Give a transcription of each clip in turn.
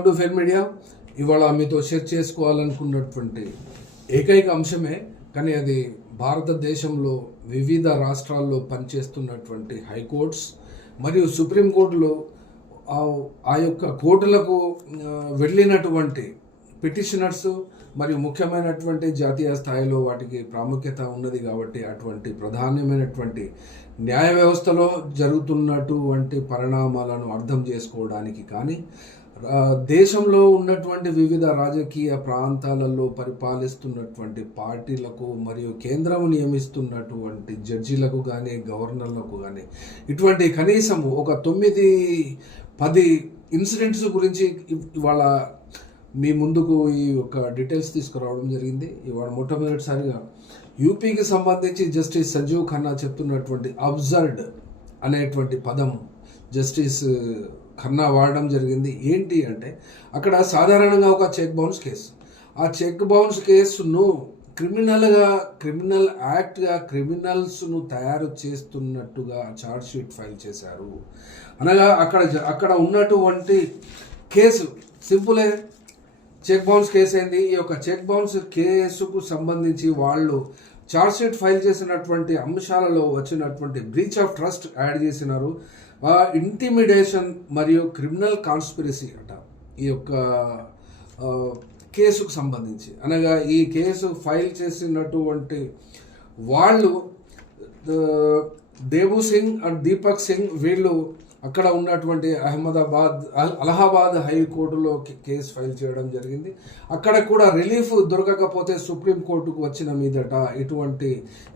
Welcome to full media ఇవాళ మీతో share చేసుకోవాలనుకున్నటువంటి ఏకైక అంశమే కానీ అది భారతదేశంలో వివిధ రాష్ట్రాల్లో పనిచేస్తున్నటువంటి హైకోర్ట్స్ మరియు సుప్రీంకోర్టులో ఆ- ఆ యొక్క కోర్టులకు వెళ్ళినటువంటి పిటిషనర్స్ మరియు ముఖ్యమైనటువంటి జాతీయ స్థాయిలో వాటికి ప్రాముఖ్యత ఉన్నది కాబట్టి అటువంటి ప్రధానమైనటువంటి న్యాయ వ్యవస్థలో జరుగుతున్నటువంటి పరిణామాలను అర్థం చేసుకోవడానికి కానీ దేశంలో ఉన్నటువంటి వివిధ రాజకీయ ప్రాంతాలలో పరిపాలిస్తున్నటువంటి పార్టీలకు మరియు కేంద్రం నియమిస్తున్నటువంటి జడ్జీలకు కానీ గవర్నర్లకు కానీ ఇటువంటి కనీసం ఒక తొమ్మిది పది ఇన్సిడెంట్స్ గురించి ఇవాళ మీ ముందుకు ఈ యొక్క డీటెయిల్స్ తీసుకురావడం జరిగింది. ఇవాళ మొట్టమొదటిసారిగా యూపీకి సంబంధించి జస్టిస్ సంజీవ్ ఖన్నా చెప్తున్నటువంటి అబ్జర్డ్ అనేటువంటి పదం జస్టిస్ ఖన్నా వాడడం జరిగింది. ఏంటి అంటే అక్కడ సాధారణంగా ఒక చెక్ బౌన్స్ కేసు ఆ చెక్ బౌన్స్ కేసును క్రిమినల్గా క్రిమినల్ యాక్ట్గా క్రిమినల్స్ను తయారు చేస్తున్నట్టుగా ఛార్జ్ షీట్ ఫైల్ చేశారు. అనగా అక్కడ అక్కడ ఉన్నటువంటి కేసు సింపులే చెక్ బౌన్స్ కేసు ఏంది? ఈ యొక్క చెక్ బౌన్స్ కేసుకు సంబంధించి వాళ్ళు ఛార్జ్ షీట్ ఫైల్ చేసినటువంటి అంశాలలో వచ్చినటువంటి బ్రీచ్ ఆఫ్ ట్రస్ట్ యాడ్ చేసినారు. ఇంటిమిడేషన్ మరియు క్రిమినల్ కాన్స్పిరసీ అట ఈ యొక్క కేసుకు సంబంధించి. అనగా ఈ కేసు ఫైల్ చేసినటువంటి వాళ్ళు దేవు సింగ్ అండ్ దీపక్ సింగ్ వీళ్ళు అక్కడ ఉన్నటువంటి అహ్మదాబాద్ అల్- అలహాబాద్ హైకోర్టులో కేసు ఫైల్ చేయడం జరిగింది. అక్కడ కూడా రిలీఫ్ దొరకకపోతే సుప్రీంకోర్టుకు వచ్చిన మీదట ఇటువంటి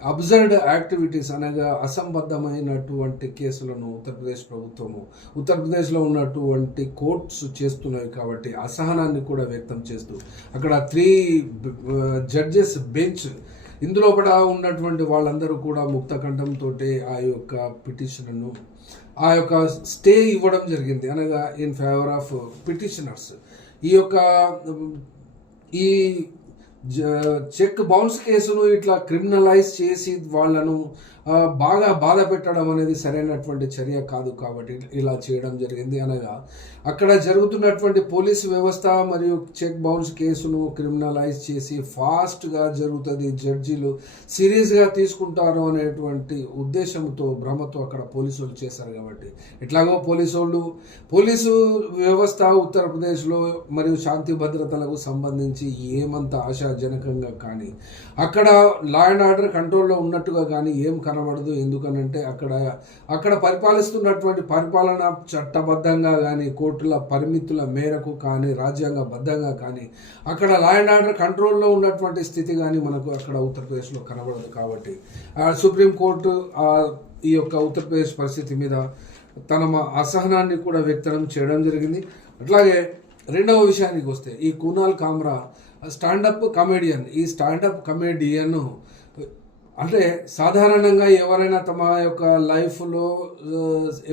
అబ్జర్డ్ యాక్టివిటీస్ అనగా అసంబద్ధమైనటువంటి కేసులను ఉత్తరప్రదేశ్ ప్రభుత్వము ఉత్తరప్రదేశ్లో ఉన్నటువంటి కోర్ట్స్ చేస్తున్నాయి కాబట్టి అసహనాన్ని కూడా వ్యక్తం చేస్తూ అక్కడ త్రీ జడ్జెస్ బెంచ్ ఇందులో కూడా ఉన్నటువంటి వాళ్ళందరూ కూడా ముక్త కంఠంతో ఆ యొక్క పిటిషన్ను ఆ యొక్క స్టే ఇవ్వడం జరిగింది. అనగా ఇన్ ఫేవర్ ఆఫ్ పిటిషనర్స్ ఈ యొక్క ఈ జ- చెక్ బౌన్స్ కేసును ఇట్లా క్రిమినలైజ్ చేసి వాళ్ళను బాగా బాధ పెట్టడం అనేది సరైనటువంటి చర్య కాదు కాబట్టి ఇలా చేయడం జరిగింది అనగా అక్కడ జరుగుతున్నటువంటి పోలీసు వ్యవస్థ మరియు చెక్ బౌన్స్ కేసును క్రిమినలైజ్ చేసి ఫాస్ట్గా జరుగుతుంది జడ్జీలు సీరియస్గా తీసుకుంటారు అనేటువంటి ఉద్దేశంతో భ్రమతో అక్కడ పోలీసులు చేశారు కాబట్టి. ఎట్లాగో పోలీసు వాళ్ళు పోలీసు వ్యవస్థ ఉత్తరప్రదేశ్లో మరియు శాంతి భద్రతలకు సంబంధించి ఏమంత ఆశాజనకంగా కానీ అక్కడ లా అండ్ ఆర్డర్ కంట్రోల్లో ఉన్నట్టుగా కానీ ఏం కనబడదు. ఎందుకనంటే అక్కడ అక్కడ పరిపాలిస్తున్నటువంటి పరిపాలన చట్టబద్ధంగా కానీ కోర్టుల పరిమితుల మేరకు కానీ రాజ్యాంగబద్ధంగా కానీ అక్కడ లా అండ్ ఆర్డర్ కంట్రోల్లో ఉన్నటువంటి స్థితి కానీ మనకు అక్కడ ఉత్తరప్రదేశ్లో కనబడదు కాబట్టి. సుప్రీంకోర్టు ఈ యొక్క ఉత్తరప్రదేశ్ పరిస్థితి మీద తన అసహనాన్ని కూడా వ్యక్తం చేయడం జరిగింది. అట్లాగే రెండవ విషయానికి వస్తే ఈ Kunal Kamra stand up comedian ఈ స్టాండప్ కమెడియన్ అంటే సాధారణంగా ఎవరైనా తమ యొక్క లైఫ్లో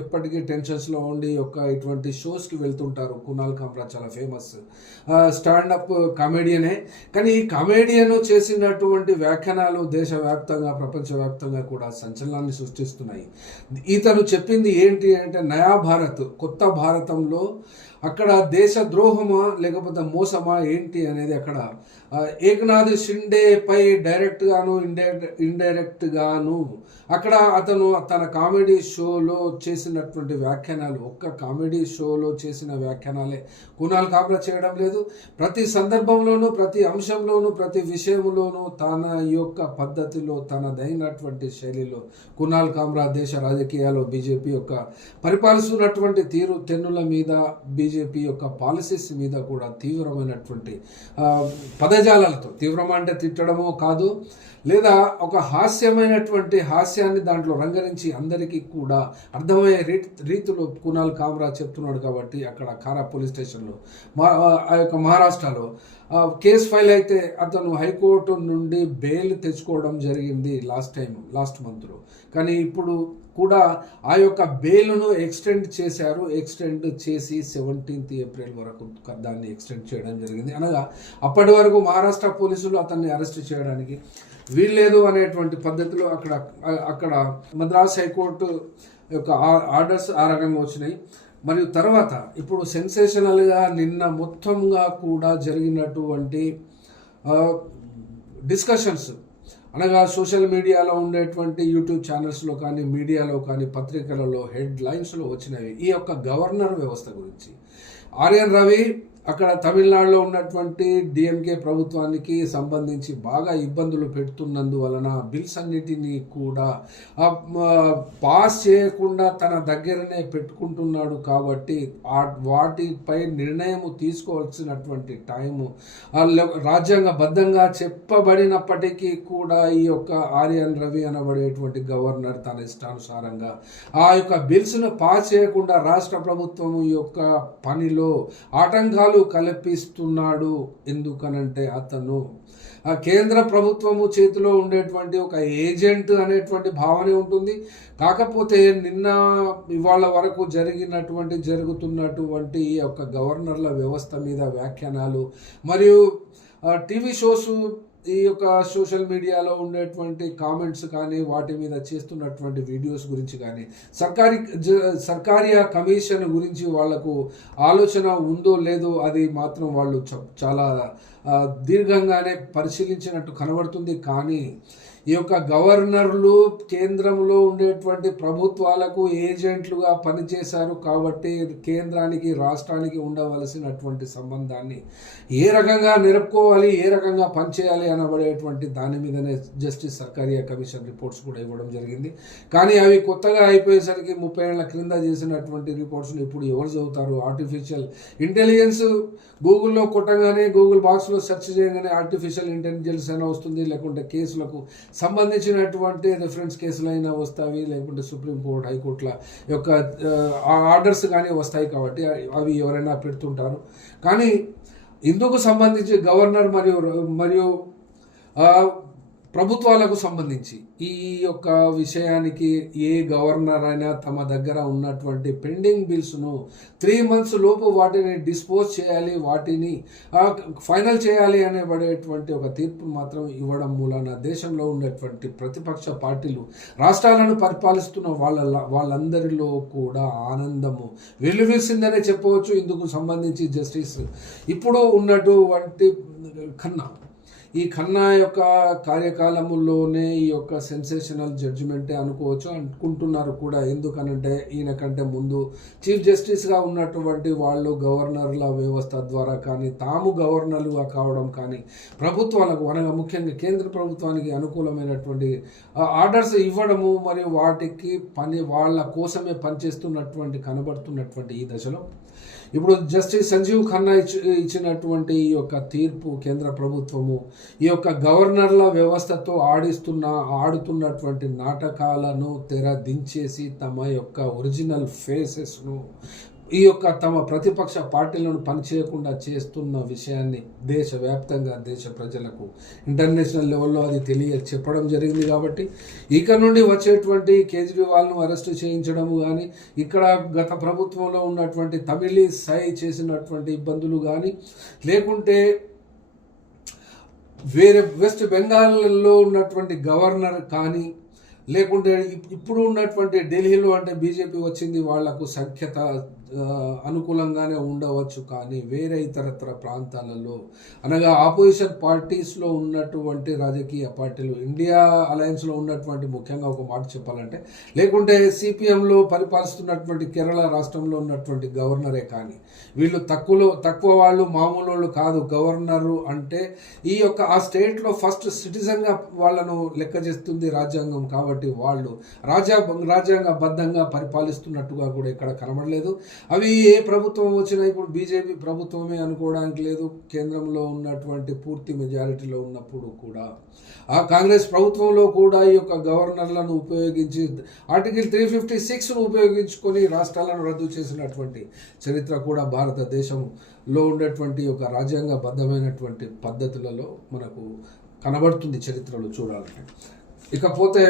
ఎప్పటికీ టెన్షన్స్లో ఉండి యొక్క ఇటువంటి షోస్కి వెళ్తుంటారు. కునాల్ కామ్రా చాలా ఫేమస్. స్టాండప్ కామెడియనే. కానీ ఈ కామెడియన్ చేసినటువంటి వ్యాఖ్యానాలు దేశవ్యాప్తంగా ప్రపంచవ్యాప్తంగా కూడా సంచలనాన్ని సృష్టిస్తున్నాయి. ఇతను చెప్పింది ఏంటి అంటే నయా భారత్ కొత్త భారతంలో అక్కడ దేశ ద్రోహమా లేకపోతే మోసమా ఏంటి అనేది అక్కడ ఏకనాథ్ షిండే పై డైరెక్ట్గాను ఇండైరెక్ట్ ఇండైరెక్ట్ గాను అక్కడ అతను తన కామెడీ షోలో చేసినటువంటి వ్యాఖ్యానాలు ఒక్క కామెడీ షోలో చేసిన వ్యాఖ్యానాలే. కునాల్ కాబ్రా చేయడం లేదు. ప్రతి సందర్భంలోనూ ప్రతి అంశంలోనూ ప్రతి విషయంలోనూ తన యొక్క పద్ధతిలో తనదైనటువంటి శైలిలో కునాల్ కామ్రా దేశ రాజకీయాల్లో బీజేపీ యొక్క పరిపాలిస్తున్నటువంటి తీరు తెన్నుల మీద బీజేపీ యొక్క పాలసీస్ మీద కూడా తీవ్రమైనటువంటి పదజాలాలతో తీవ్రమంటే తిట్టడమో కాదు. లేదా ఒక హాస్యమైనటువంటి హాస్యాన్ని దాంట్లో రంగరించి అందరికీ కూడా అర్థమయ్యే రీతి రీతిలో కునాల్ కామ్రా చెప్తున్నాడు కాబట్టి అక్కడ కారా పోలీస్ స్టేషన్లో. మా ఆ యొక్క మహారాష్ట్రలో. కేసు ఫైల్ అయితే అతను హైకోర్టు నుండి బెయిల్ తెచ్చుకోవడం జరిగింది లాస్ట్ టైం లాస్ట్ మంత్లో. కానీ ఇప్పుడు కూడా ఆ యొక్క బెయిల్ను ఎక్స్టెండ్ చేశారు. ఎక్స్టెండ్ చేసి సెవెంటీన్త్ ఏప్రిల్ వరకు దాన్ని ఎక్స్టెండ్ చేయడం జరిగింది. అనగా అప్పటి వరకు మహారాష్ట్ర పోలీసులు అతన్ని అరెస్ట్ చేయడానికి వీల్లేదు అనేటువంటి పద్ధతిలో అక్కడ అక్కడ మద్రాస్ హైకోర్టు యొక్క ఆర్డర్స్ ఆ రకంగా వచ్చినాయి. మరియు తర్వాత ఇప్పుడు సెన్సేషనల్గా నిన్న మొత్తంగా కూడా జరిగినటువంటి డిస్కషన్స్ అనగా సోషల్ మీడియాలో ఉండేటువంటి యూట్యూబ్ ఛానల్స్లో కానీ మీడియాలో కానీ పత్రికలలో హెడ్ లైన్స్లో వచ్చినవి. ఈ యొక్క గవర్నర్ వ్యవస్థ గురించి ఆర్యన్ రవి అక్కడ తమిళనాడులో ఉన్నటువంటి డిఎంకే ప్రభుత్వానికి సంబంధించి బాగా ఇబ్బందులు పెడుతున్నందువలన బిల్స్ అన్నిటినీ కూడా పాస్ చేయకుండా తన దగ్గరనే పెట్టుకుంటున్నాడు కాబట్టి ఆ వాటిపై నిర్ణయం తీసుకోవాల్సినటువంటి టైము రాజ్యాంగబద్ధంగా చెప్పబడినప్పటికీ కూడా ఈ యొక్క ఆర్యన్ రవి అనబడేటువంటి గవర్నర్ తన ఇష్టానుసారంగా ఆ యొక్క బిల్స్ను పాస్ చేయకుండా రాష్ట్ర ప్రభుత్వం యొక్క పనిలో ఆటంకాలు కల్పిస్తున్నాడు. ఎందుకనంటే అతను ఆ కేంద్ర ప్రభుత్వము చేతిలో ఉండేటువంటి ఒక ఏజెంట్ అనేటువంటి భావన ఉంటుంది. కాకపోతే నిన్న ఇవాళ వరకు జరిగినటువంటి జరుగుతున్నటువంటి ఒక యొక్క గవర్నర్ల వ్యవస్థ మీద వ్యాఖ్యానాలు మరియు టీవీ షోస్ ఈ యొక్క సోషల్ మీడియాలో ఉండేటువంటి కామెంట్స్ కానీ వాటి మీద చేస్తున్నటువంటి వీడియోస్ గురించి కానీ సర్కారీ జ- కమిషన్ గురించి వాళ్ళకు ఆలోచన ఉందో లేదో అది మాత్రం వాళ్ళు చ- చాలా దీర్ఘంగానే పరిశీలించినట్టు కనబడుతుంది. కానీ ఈ యొక్క గవర్నర్లు కేంద్రంలో ఉండేటువంటి ప్రభుత్వాలకు ఏజెంట్లుగా పనిచేశారు కాబట్టి కేంద్రానికి రాష్ట్రానికి ఉండవలసినటువంటి సంబంధాన్ని ఏ రకంగా నిలుపుకోవాలి ఏ రకంగా పనిచేయాలి అనబడేటువంటి దాని మీదనే జస్టిస్ సర్కారియా కమిషన్ రిపోర్ట్స్ కూడా ఇవ్వడం జరిగింది. కానీ అవి కొత్తగా అయిపోయేసరికి ముప్పై ఏళ్ళ క్రింద చేసినటువంటి రిపోర్ట్స్ని ఇప్పుడు ఎవరు చదువుతారు? ఆర్టిఫిషియల్ ఇంటెలిజెన్స్ గూగుల్లో కొట్టగానే గూగుల్ బాక్స్ బాక్స్లో సెర్చ్ చేయగానే ఆర్టిఫిషియల్ ఇంటెలిజెన్స్ అయినా వస్తుంది లేకుంటే కేసులకు సంబంధించినటువంటి రిఫరెన్స్ కేసులు అయినా వస్తాయి లేకుంటే సుప్రీంకోర్టు హైకోర్టుల యొక్క ఆర్డర్స్ కానీ వస్తాయి కాబట్టి అవి ఎవరైనా పెడుతుంటారు. కానీ ఇందుకు సంబంధించి గవర్నర్ మరియు మరియు ప్రభుత్వాలకు సంబంధించి ఈ యొక్క విషయానికి ఏ గవర్నర్ అయినా తమ దగ్గర ఉన్నటువంటి పెండింగ్ బిల్స్ను త్రీ మంత్స్ లోపు వాటిని డిస్పోజ్ చేయాలి వాటిని ఫైనల్ చేయాలి అనే పడేటువంటి ఒక తీర్పు మాత్రం ఇవ్వడం మూలన దేశంలో ఉన్నటువంటి ప్రతిపక్ష పార్టీలు రాష్ట్రాలను పరిపాలిస్తున్న వాళ్ళ వాళ్ళందరిలో కూడా ఆనందము వెల్లువిరిసిందనే చెప్పవచ్చు. ఇందుకు సంబంధించి జస్టిస్ ఇప్పుడు ఉన్నటువంటి కన్నా ఈ ఖన్నా యొక్క కార్యకాలములోనే ఈ యొక్క సెన్సేషనల్ జడ్జిమెంటే అనుకోవచ్చు అనుకుంటున్నారు కూడా. ఎందుకనంటే ఈయన కంటే ముందు చీఫ్ జస్టిస్గా ఉన్నటువంటి వాళ్ళు గవర్నర్ల వ్యవస్థ ద్వారా కానీ తాము గవర్నర్లుగా కావడం కానీ ప్రభుత్వాలకు అనగా ముఖ్యంగా కేంద్ర ప్రభుత్వానికి అనుకూలమైనటువంటి ఆర్డర్స్ ఇవ్వడము మరియు వాటికి పని వాళ్ళ కోసమే పనిచేస్తున్నటువంటి కనబడుతున్నటువంటి ఈ దశలో ఇప్పుడు జస్టిస్ సంజీవ్ ఖన్నా ఇచ్చి ఇచ్చినటువంటి ఈ యొక్క తీర్పు కేంద్ర ప్రభుత్వము ఈ యొక్క గవర్నర్ల వ్యవస్థతో ఆడిస్తున్న ఆడుతున్నటువంటి నాటకాలను తెర దించేసి తమ యొక్క ఒరిజినల్ ఫేసెస్ను ఈ యొక్క తమ ప్రతిపక్ష పార్టీలను పనిచేయకుండా చేస్తున్న విషయాన్ని దేశవ్యాప్తంగా దేశ ప్రజలకు ఇంటర్నేషనల్ లెవెల్లో అది తెలియ చెప్పడం జరిగింది కాబట్టి ఇక నుండి వచ్చేటువంటి కేజ్రీవాల్ను అరెస్టు చేయించడము కానీ ఇక్కడ గత ప్రభుత్వంలో ఉన్నటువంటి తమిళి సై చేసినటువంటి ఇబ్బందులు కానీ లేకుంటే వేరే వెస్ట్ బెంగాల్లో ఉన్నటువంటి గవర్నర్ కానీ లేకుంటే ఇప్- ఇప్పుడు ఉన్నటువంటి ఢిల్లీలో అంటే బీజేపీ వచ్చింది వాళ్ళకు సంఖ్యత అనుకూలంగానే ఉండవచ్చు కానీ వేరే ఇతరత్ర ప్రాంతాలలో అనగా ఆపోజిషన్ పార్టీస్లో ఉన్నటువంటి రాజకీయ పార్టీలు ఇండియా అలయన్స్లో ఉన్నటువంటి ముఖ్యంగా ఒక మాట చెప్పాలంటే లేకుంటే సిపిఎంలో పరిపాలిస్తున్నటువంటి కేరళ రాష్ట్రంలో ఉన్నటువంటి గవర్నరే కానీ వీళ్ళు తక్కువలో తక్కువ వాళ్ళు మామూలు వాళ్ళు కాదు గవర్నరు అంటే ఈ యొక్క ఆ స్టేట్లో ఫస్ట్ సిటిజన్గా వాళ్ళను లెక్క చేస్తుంది రాజ్యాంగం కాబట్టి వాళ్ళు రాజ్యాంగ రాజ్యాంగబద్ధంగా పరిపాలిస్తున్నట్టుగా కూడా ఇక్కడ కనబడలేదు. అవి ఏ ప్రభుత్వం వచ్చినా ఇప్పుడు బీజేపీ ప్రభుత్వమే అనుకోవడానికి లేదు. కేంద్రంలో ఉన్నటువంటి పూర్తి మెజారిటీలో ఉన్నప్పుడు కూడా. ఆ కాంగ్రెస్ ప్రభుత్వంలో కూడా ఈ యొక్క గవర్నర్లను ఉపయోగించి ఆర్టికల్ త్రీ ఫిఫ్టీ సిక్స్ను ఉపయోగించుకొని రాష్ట్రాలను రద్దు చేసినటువంటి చరిత్ర కూడా భారతదేశంలో ఉండేటువంటి ఒక రాజ్యాంగబద్ధమైనటువంటి పద్ధతులలో మనకు కనబడుతుంది చరిత్రలో చూడాలంటే. ఇకపోతే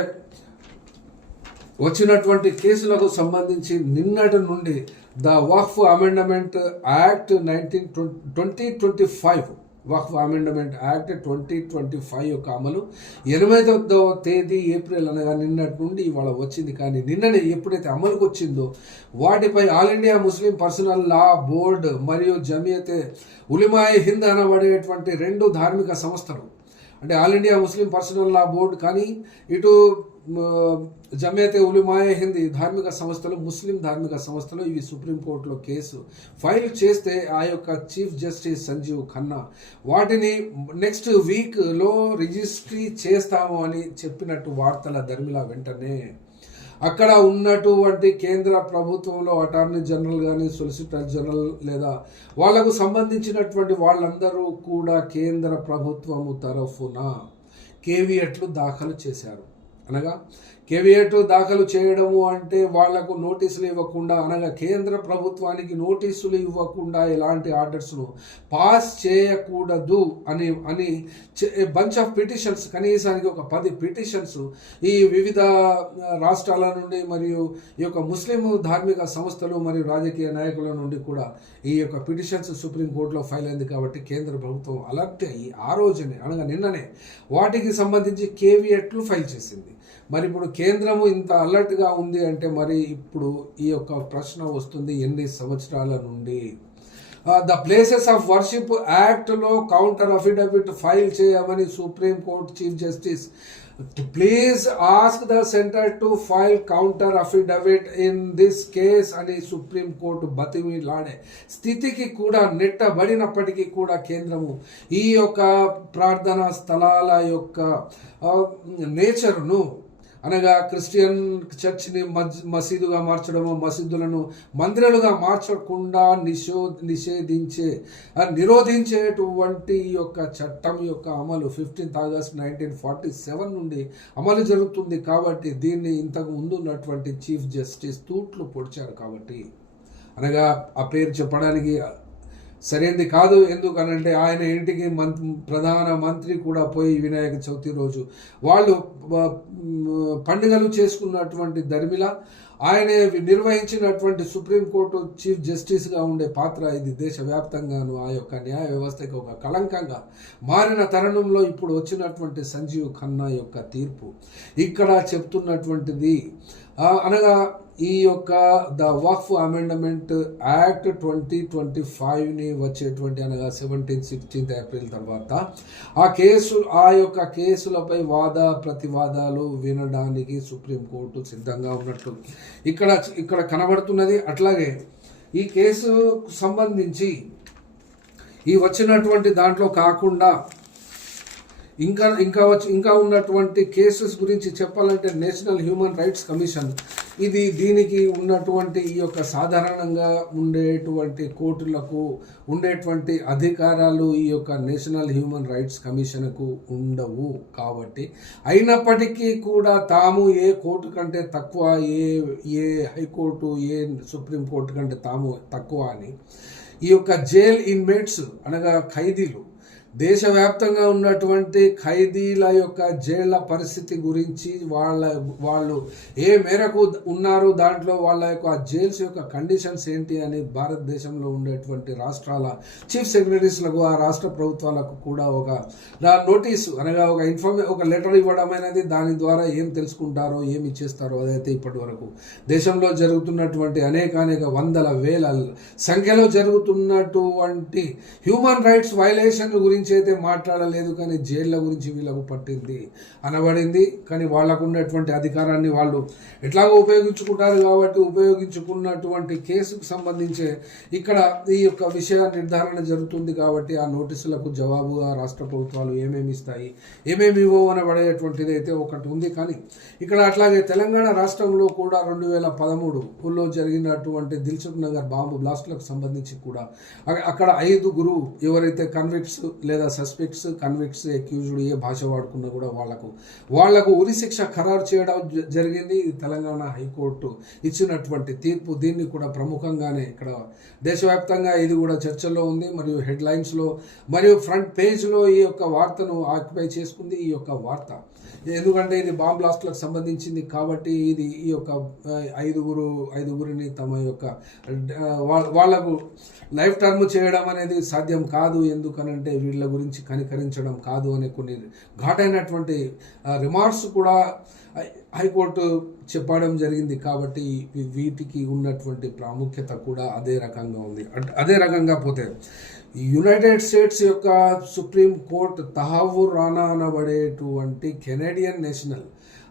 వచ్చినటువంటి కేసులకు సంబంధించి నిన్నటి నుండి the Waqf amendment act nineteen twenty twenty five Waqf amendment act twenty twenty five యొక్క అమలు ఎనిమిదవ తేదీ ఏప్రిల్ అనగా నిన్నటి నుండి ఇవాళ వచ్చింది. కానీ నిన్ననే ఎప్పుడైతే అమలుకు వచ్చిందో వాటిపై all India Muslim personal law board మరియు జమియతే ఉలిమాయి హింద్ అనబడేటువంటి రెండు ధార్మిక సంస్థలు అంటే all India Muslim personal law board కానీ ఇటు జమేతే ఉలిమాయే ఉలిమాయ ధార్మిక సంస్థలు ముస్లిం ధార్మిక సంస్థలు ఇవి సుప్రీంకోర్టులో కేసు. ఫైల్ చేస్తే ఆ యొక్క చీఫ్ జస్టిస్ సంజీవ్ ఖన్నా. వాటిని నెక్స్ట్ వీక్లో రిజిస్ట్రీ చేస్తాము అని చెప్పినట్టు వార్తల ధర్మిల వెంటనే. అక్కడ ఉన్నటువంటి కేంద్ర ప్రభుత్వంలో అటార్నీ జనరల్ కానీ సొలిసిటర్ జనరల్ లేదా వాళ్ళకు సంబంధించినటువంటి వాళ్ళందరూ కూడా కేంద్ర ప్రభుత్వము తరఫున కేవియట్లు దాఖలు చేశారు. అనగా కేవియట్ దాఖలు చేయడము అంటే వాళ్ళకు నోటీసులు ఇవ్వకుండా అనగా కేంద్ర ప్రభుత్వానికి నోటీసులు ఇవ్వకుండా ఎలాంటి ఆర్డర్స్ను పాస్ చేయకూడదు అని అని బంచ్ ఆఫ్ పిటిషన్స్ కనీసానికి ఒక పది పిటిషన్స్ ఈ వివిధ రాష్ట్రాల నుండి మరియు ఈ యొక్క ముస్లిం ధార్మిక సంస్థలు మరియు రాజకీయ నాయకుల నుండి కూడా ఈ యొక్క పిటిషన్స్ సుప్రీంకోర్టులో ఫైల్ అయింది కాబట్టి కేంద్ర ప్రభుత్వం అలర్ట్ అయ్యి ఆ రోజునే అనగా నిన్ననే వాటికి సంబంధించి కేవియట్లు ఫైల్ చేసింది. మరి ఇప్పుడు కేంద్రము ఇంత అలర్ట్గా ఉంది అంటే మరి ఇప్పుడు ఈ యొక్క ప్రశ్న వస్తుంది ఎన్ని సంవత్సరాల నుండి? ద ప్లేసెస్ ఆఫ్ వర్షిప్ యాక్ట్లో కౌంటర్ అఫిడవిట్ ఫైల్ చేయమని supreme court chief justice please ask the centre to file counter affidavit in this case అని సుప్రీం కోర్టు బతిమిలాడే స్థితికి కూడా నెట్టబడినప్పటికీ కూడా కేంద్రము ఈ యొక్క ప్రార్థనా స్థలాల యొక్క నేచర్ను అనగా క్రిస్టియన్ చర్చ్ని మసీదుగా మార్చడము మసీదులను మందిరాలుగా మార్చకుండా నిషో నిషేధించే నిరోధించేటువంటి ఈ యొక్క చట్టం యొక్క అమలు fifteenth August nineteen forty seven నుండి అమలు జరుగుతుంది కాబట్టి దీన్ని ఇంతకు ముందు ఉన్నటువంటి చీఫ్ జస్టిస్ తూట్లు పొడిచారు కాబట్టి. అనగా ఆ పేరు చెప్పడానికి సరైనది కాదు. ఎందుకనంటే ఆయన ఇంటికి మంత్ ప్రధాన మంత్రి కూడా పోయి వినాయక చవితి రోజు వాళ్ళు పండుగలు చేసుకున్నటువంటి ధర్మిల ఆయన నిర్వహించినటువంటి సుప్రీంకోర్టు చీఫ్ జస్టిస్గా ఉండే పాత్ర ఇది దేశవ్యాప్తంగాను. ఆ యొక్క న్యాయ వ్యవస్థకి ఒక కళంకంగా మారిన తరుణంలో ఇప్పుడు వచ్చినటువంటి సంజీవ్ ఖన్నా యొక్క తీర్పు. ఇక్కడ చెప్తున్నటువంటిది అనగా ఈ యొక్క the Waqf amendment act twenty twenty ఫైవ్ని వచ్చేటువంటి అనగా సెవెంటీన్ సిక్స్టీన్త్ ఏప్రిల్ తర్వాత ఆ కేసు ఆ యొక్క కేసులపై వాద ప్రతివాదాలు వినడానికి సుప్రీంకోర్టు సిద్ధంగా ఉన్నట్టు ఇక్కడ ఇక్కడ కనబడుతున్నది. అట్లాగే ఈ కేసుకు సంబంధించి ఈ వచ్చినటువంటి దాంట్లో కాకుండా ఇంకా ఇంకా వచ్చి ఇంకా ఉన్నటువంటి కేసెస్ గురించి చెప్పాలంటే నేషనల్ హ్యూమన్ రైట్స్ కమిషన్. ఇది దీనికి ఉన్నటువంటి ఈ యొక్క సాధారణంగా ఉండేటువంటి కోర్టులకు ఉండేటువంటి అధికారాలు ఈ యొక్క నేషనల్ హ్యూమన్ రైట్స్ కమిషన్కు ఉండవు కాబట్టి. అయినప్పటికీ కూడా తాము ఏ కోర్టు కంటే తక్కువ ఏ ఏ హైకోర్టు ఏ సుప్రీం కోర్టు కంటే తాము తక్కువ అని ఈ యొక్క జైల్ ఇన్మేట్స్ అనగా ఖైదీలు దేశవ్యాప్తంగా ఉన్నటువంటి ఖైదీల యొక్క జైళ్ళ పరిస్థితి గురించి వాళ్ళ వాళ్ళు ఏ మేరకు ఉన్నారు దాంట్లో వాళ్ళ యొక్క జైల్స్ యొక్క కండిషన్స్ ఏంటి అని భారతదేశంలో ఉండేటువంటి రాష్ట్రాల చీఫ్ సెక్రటరీస్లకు ఆ రాష్ట్ర ప్రభుత్వాలకు కూడా ఒక నోటీస్ నోటీసు అనగా ఒక ఇన్ఫర్మే ఒక లెటర్ ఇవ్వడం అనేది దాని ద్వారా ఏం తెలుసుకుంటారో ఏమి ఇచ్చేస్తారో అదైతే ఇప్పటి వరకు దేశంలో జరుగుతున్నటువంటి అనేక అనేక వందల వేల సంఖ్యలో జరుగుతున్నటువంటి హ్యూమన్ రైట్స్ వైలేషన్ గురించి అయితే మాట్లాడలేదు కానీ జైళ్ళ గురించి వీళ్ళకు పట్టింది అనబడింది. కానీ వాళ్ళకు ఉన్నటువంటి అధికారాన్ని వాళ్ళు ఎట్లాగో ఉపయోగించుకుంటారు కాబట్టి ఉపయోగించుకున్నటువంటి కేసుకు సంబంధించే ఇక్కడ ఈ యొక్క విషయ నిర్ధారణ జరుగుతుంది కాబట్టి ఆ నోటీసులకు జవాబుగా రాష్ట్ర ప్రభుత్వాలు ఏమేమి ఇస్తాయి ఏమేమి ఇవ్వవు అనబడేటువంటిది అయితే ఒకటి ఉంది. కానీ ఇక్కడ అట్లాగే తెలంగాణ రాష్ట్రంలో కూడా రెండు వేల పదమూడులో జరిగినటువంటి దిల్సుఖ్ నగర్ బాంబు బ్లాస్టులకు సంబంధించి కూడా అక్కడ ఐదుగురు ఎవరైతే కన్విక్ట్స్ లేదా సస్పెక్ట్స్ కన్విక్ట్స్ అక్యూజ్డ్ ఏ భాష వాడుకున్నా కూడా వాళ్ళకు వాళ్ళకు ఉరిశిక్ష ఖరారు చేయడం జరిగింది. ఇది తెలంగాణ హైకోర్టు ఇచ్చినటువంటి తీర్పు. దీన్ని కూడా ప్రముఖంగానే ఇక్కడ దేశవ్యాప్తంగా ఇది కూడా చర్చల్లో ఉంది. మరియు హెడ్లైన్స్లో మరియు ఫ్రంట్ పేజ్లో ఈ యొక్క వార్తను ఆక్యుపై చేసుకుంది. ఈ యొక్క వార్త ఎందుకంటే ఇది బాంబ్ బ్లాస్ట్లకు సంబంధించింది కాబట్టి ఇది ఈ యొక్క ఐదుగురు ఐదుగురిని తమ యొక్క వాళ్ళకు వాళ్ళ- వాళ్ళకు లైఫ్ టర్మ్ చేయడం అనేది సాధ్యం కాదు. ఎందుకనంటే వీళ్ళ గురించి కనికరించడం కాదు అనే కొన్ని ఘాటైనటువంటి రిమార్క్స్ కూడా హైకోర్టు చెప్పడం జరిగింది కాబట్టి వీటికి ఉన్నటువంటి ప్రాముఖ్యత కూడా అదే రకంగా ఉంది. అంటే అదే రకంగా పోతే యునైటెడ్ స్టేట్స్ యొక్క సుప్రీం కోర్టు తహావు రానా అనబడేటువంటి కెనడియన్ నేషనల్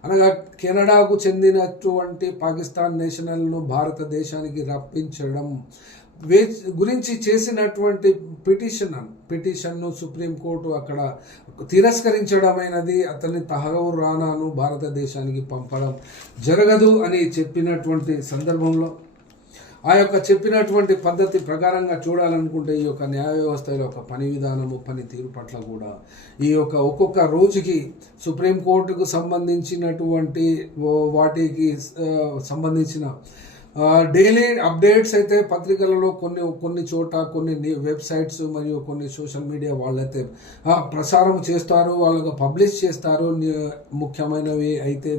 అనగా కెనడాకు చెందినటువంటి పాకిస్తాన్ నేషనల్ను భారతదేశానికి రప్పించడం వే గురించి చేసినటువంటి పిటిషన్ పిటిషన్ను సుప్రీంకోర్టు అక్కడ తిరస్కరించడమైనది. అతన్ని తహగవు రానాను భారతదేశానికి పంపడం జరగదు అని చెప్పినటువంటి సందర్భంలో ఆ యొక్క చెప్పినటువంటి పద్ధతి ప్రకారంగా చూడాలనుకుంటే ఈ యొక్క న్యాయ వ్యవస్థలో ఒక పని విధానము పని తీరు పట్ల కూడా ఈ యొక్క ఒక్కొక్క రోజుకి సుప్రీంకోర్టుకు సంబంధించినటువంటి వాటికి సంబంధించిన డైలీ అప్డేట్స్ అయితే పత్రికలలో కొన్ని కొన్ని చోట కొన్ని వెబ్సైట్స్ మరియు కొన్ని సోషల్ మీడియా వాళ్ళైతే ప్రసారం చేస్తారు వాళ్ళకు పబ్లిష్ చేస్తారు. ముఖ్యమైనవి అయితే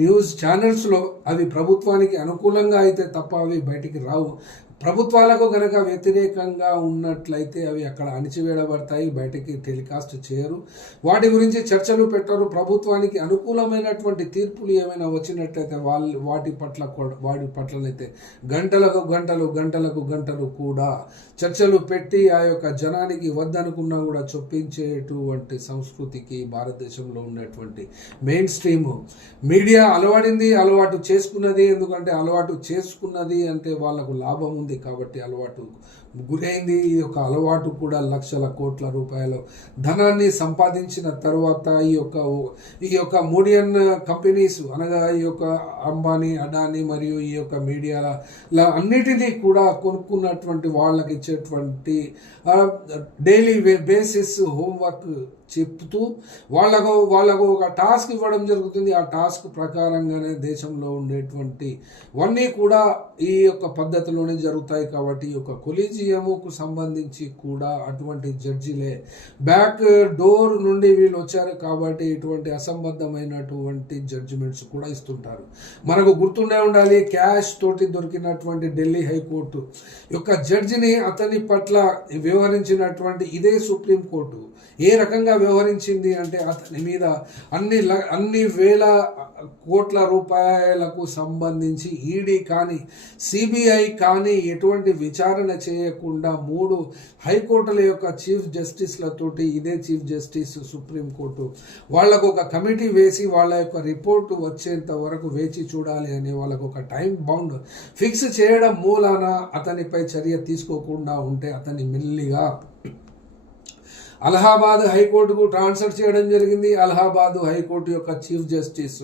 న్యూస్ ఛానల్స్లో అవి ప్రభుత్వానికి అనుకూలంగా అయితే తప్ప అవి బయటికి రావు. ప్రభుత్వాలకు కనుక వ్యతిరేకంగా ఉన్నట్లయితే అవి అక్కడ అణిచివేయబడతాయి బయటకి టెలికాస్ట్ చేయరు. వాటి గురించి చర్చలు పెట్టరు. ప్రభుత్వానికి అనుకూలమైనటువంటి తీర్పులు ఏమైనా వచ్చినట్లయితే వాళ్ళు వాటి పట్ల వాటి పట్లనైతే గంటలకు గంటలు గంటలకు గంటలు కూడా చర్చలు పెట్టి ఆ యొక్క జనానికి వద్దనుకున్నా కూడా చొప్పించేటువంటి సంస్కృతికి భారతదేశంలో ఉన్నటువంటి మెయిన్ స్ట్రీమ్. మీడియా అలవాడింది అలవాటు చేసుకున్నది. ఎందుకంటే అలవాటు చేసుకున్నది అంటే వాళ్ళకు లాభం ఉంది కాబట్టి అలవాటు గురైంది. ఈ యొక్క అలవాటు కూడా లక్షల కోట్ల రూపాయలు. ధనాన్ని సంపాదించిన తర్వాత ఈ యొక్క ఈ యొక్క మూడియన్ కంపెనీస్ అనగా ఈ యొక్క అంబానీ అడానీ మరియు ఈ యొక్క మీడియాల అన్నిటినీ కూడా కొనుక్కున్నటువంటి వాళ్ళకి ఇచ్చేటువంటి డైలీ బేసిస్ హోంవర్క్ చెప్తూ వాళ్ళకు వాళ్ళకు ఒక టాస్క్ ఇవ్వడం జరుగుతుంది. ఆ టాస్క్ ప్రకారంగానే దేశంలో ఉండేటువంటి వన్నీ కూడా ఈ యొక్క పద్ధతిలోనే జరుగుతాయి కాబట్టి ఈ యొక్క కొలీజియముకు సంబంధించి కూడా అటువంటి జడ్జిలే. బ్యాక్ డోర్ నుండి వీళ్ళు వచ్చారు కాబట్టి ఇటువంటి అసంబద్ధమైనటువంటి జడ్జిమెంట్స్ కూడా ఇస్తుంటారు. మనకు గుర్తుండే ఉండాలి క్యాష్ తోటి దొరికినటువంటి ఢిల్లీ హైకోర్టు. యొక్క జడ్జిని అతని పట్ల వ్యవహరించినటువంటి ఇదే సుప్రీంకోర్టు ఏ రకంగా వ్యవహరించింది అంటే అతని మీద అన్ని ల- అన్ని వేల కోట్ల రూపాయలకు సంబంధించి ఈడీ కానీ సిబిఐ కానీ ఎటువంటి విచారణ చేయకుండా మూడు హైకోర్టుల యొక్క చీఫ్ జస్టిస్లతోటి ఇదే చీఫ్ జస్టిస్ సుప్రీంకోర్టు వాళ్ళకు ఒక కమిటీ వేసి వాళ్ళ యొక్క రిపోర్టు వచ్చేంత వరకు వేచి చూడాలి అనే వాళ్ళకు ఒక టైం బౌండ్ ఫిక్స్ చేయడం మూలాన అతనిపై చర్య తీసుకోకుండా ఉంటే అతన్ని మెల్లిగా అలహాబాద్ హైకోర్టుకు ట్రాన్స్ఫర్ చేయడం జరిగింది. అలహాబాద్ హైకోర్టు యొక్క చీఫ్ జస్టిస్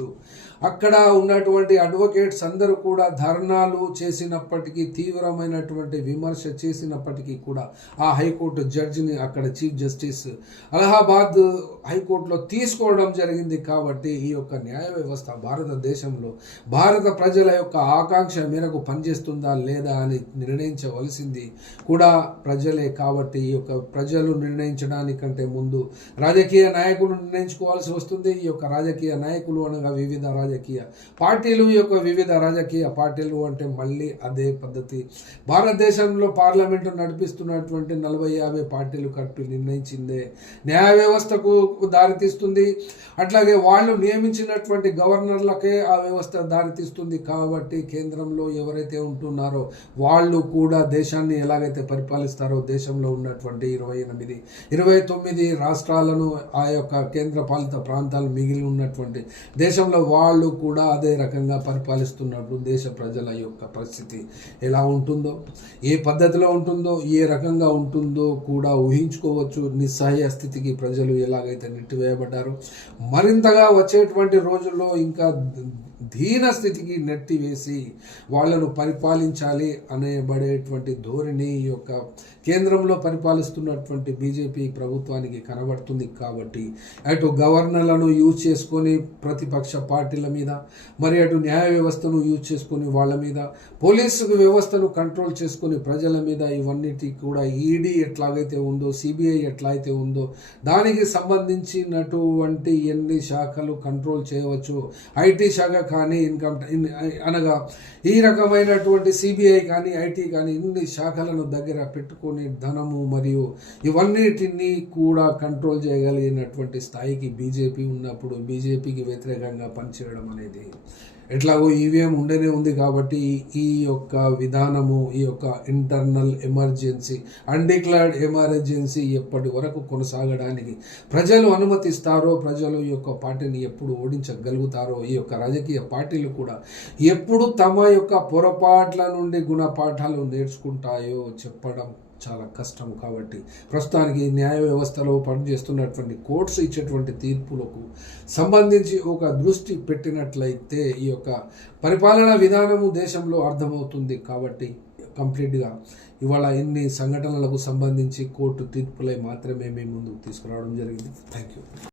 అక్కడ ఉన్నటువంటి అడ్వకేట్స్ అందరూ కూడా ధర్నాలు చేసినప్పటికీ తీవ్రమైనటువంటి విమర్శ చేసినప్పటికీ కూడా ఆ హైకోర్టు జడ్జిని అక్కడ చీఫ్ జస్టిస్ అలహాబాద్ హైకోర్టులో తీసుకోవడం జరిగింది కాబట్టి ఈ యొక్క న్యాయ వ్యవస్థ భారతదేశంలో భారత ప్రజల యొక్క ఆకాంక్ష మేరకు పనిచేస్తుందా లేదా అని నిర్ణయించవలసింది కూడా ప్రజలే కాబట్టి ఈ యొక్క ప్రజలు నిర్ణయించడానికంటే ముందు రాజకీయ నాయకులు నిర్ణయించుకోవాల్సి వస్తుంది. ఈ యొక్క రాజకీయ నాయకులు అనగా వివిధ రాజకీయ పార్టీలు యొక్క వివిధ రాజకీయ పార్టీలు అంటే మళ్ళీ అదే పద్ధతి. భారతదేశంలో పార్లమెంటు నడిపిస్తున్నటువంటి నలభై యాభై పార్టీలు కట్టు నిర్ణయించిందే. న్యాయ వ్యవస్థకు దారితీస్తుంది. అట్లాగే వాళ్ళు నియమించినటువంటి గవర్నర్లకే ఆ వ్యవస్థ దారితీస్తుంది కాబట్టి కేంద్రంలో ఎవరైతే ఉంటున్నారో వాళ్ళు కూడా దేశాన్ని ఎలాగైతే పరిపాలిస్తారో దేశంలో ఉన్నటువంటి ఇరవై ఎనిమిది ఇరవై తొమ్మిది రాష్ట్రాలను ఆ యొక్క కేంద్ర పాలిత ప్రాంతాలు మిగిలి ఉన్నటువంటి దేశంలో వాళ్ళు కూడా అదే రకంగా పరిపాలిస్తున్నప్పుడు దేశ ప్రజల యొక్క పరిస్థితి ఎలా ఉంటుందో ఏ పద్ధతిలో ఉంటుందో ఏ రకంగా ఉంటుందో కూడా ఊహించుకోవచ్చు. నిస్సహాయ స్థితికి ప్రజలు ఎలాగైతే నెట్టివేయబడ్డారో మరింతగా వచ్చేటువంటి రోజుల్లో ఇంకా దీన స్థితికి నెట్టివేసి వాళ్ళను పరిపాలించాలి అనేబడేటువంటి ధోరణి యొక్క కేంద్రంలో పరిపాలిస్తున్నటువంటి బీజేపీ ప్రభుత్వానికి కనబడుతుంది కాబట్టి అటు గవర్నర్లను యూజ్ చేసుకొని ప్రతిపక్ష పార్టీల మీద మరి అటు న్యాయ వ్యవస్థను యూజ్ చేసుకొని వాళ్ళ మీద పోలీసు వ్యవస్థను కంట్రోల్ చేసుకొని ప్రజల మీద ఇవన్నిటి కూడా ఈడీ ఎట్లాగైతే ఉందో సిబిఐ ఎట్లయితే ఉందో దానికి సంబంధించినటువంటి ఎన్ని శాఖలు కంట్రోల్ చేయవచ్చు ఐటీ శాఖ కానీ ఇన్కమ్ అనగా ఈ రకమైనటువంటి సిబిఐ కానీ ఐటీ కానీ ఇన్ని శాఖలను దగ్గర పెట్టుకొని ధనము మరియు ఇవన్నిటిని కూడా కంట్రోల్ చేయగలిగినటువంటి స్థాయికి బీజేపీ ఉన్నప్పుడు బీజేపీకి వ్యతిరేకంగా పనిచేయడం అనేది ఎట్లాగో ఈవీఎం ఉండనే ఉంది కాబట్టి ఈ యొక్క విధానము ఈ యొక్క ఇంటర్నల్ ఎమర్జెన్సీ అన్డిక్లర్డ్ ఎమర్జెన్సీ ఎప్పటి వరకు కొనసాగడానికి ప్రజలు అనుమతిస్తారో ప్రజలు ఈ యొక్క పార్టీని ఎప్పుడు ఓడించగలుగుతారో ఈ యొక్క రాజకీయ పార్టీలు కూడా ఎప్పుడు తమ యొక్క పొరపాట్ల నుండి గుణపాఠాలు నేర్చుకుంటాయో చెప్పడం చాలా కష్టం కాబట్టి ప్రస్తుతానికి న్యాయ వ్యవస్థలో పనిచేస్తున్నటువంటి కోర్ట్స్ ఇచ్చేటువంటి తీర్పులకు సంబంధించి ఒక దృష్టి పెట్టినట్లయితే ఈ యొక్క పరిపాలనా విధానము దేశంలో అర్థమవుతుంది కాబట్టి కంప్లీట్గా ఇవాళ ఇన్ని సంఘటనలకు సంబంధించి కోర్టు తీర్పులై మాత్రమే మేము ముందుకు తీసుకురావడం జరిగింది. Thank you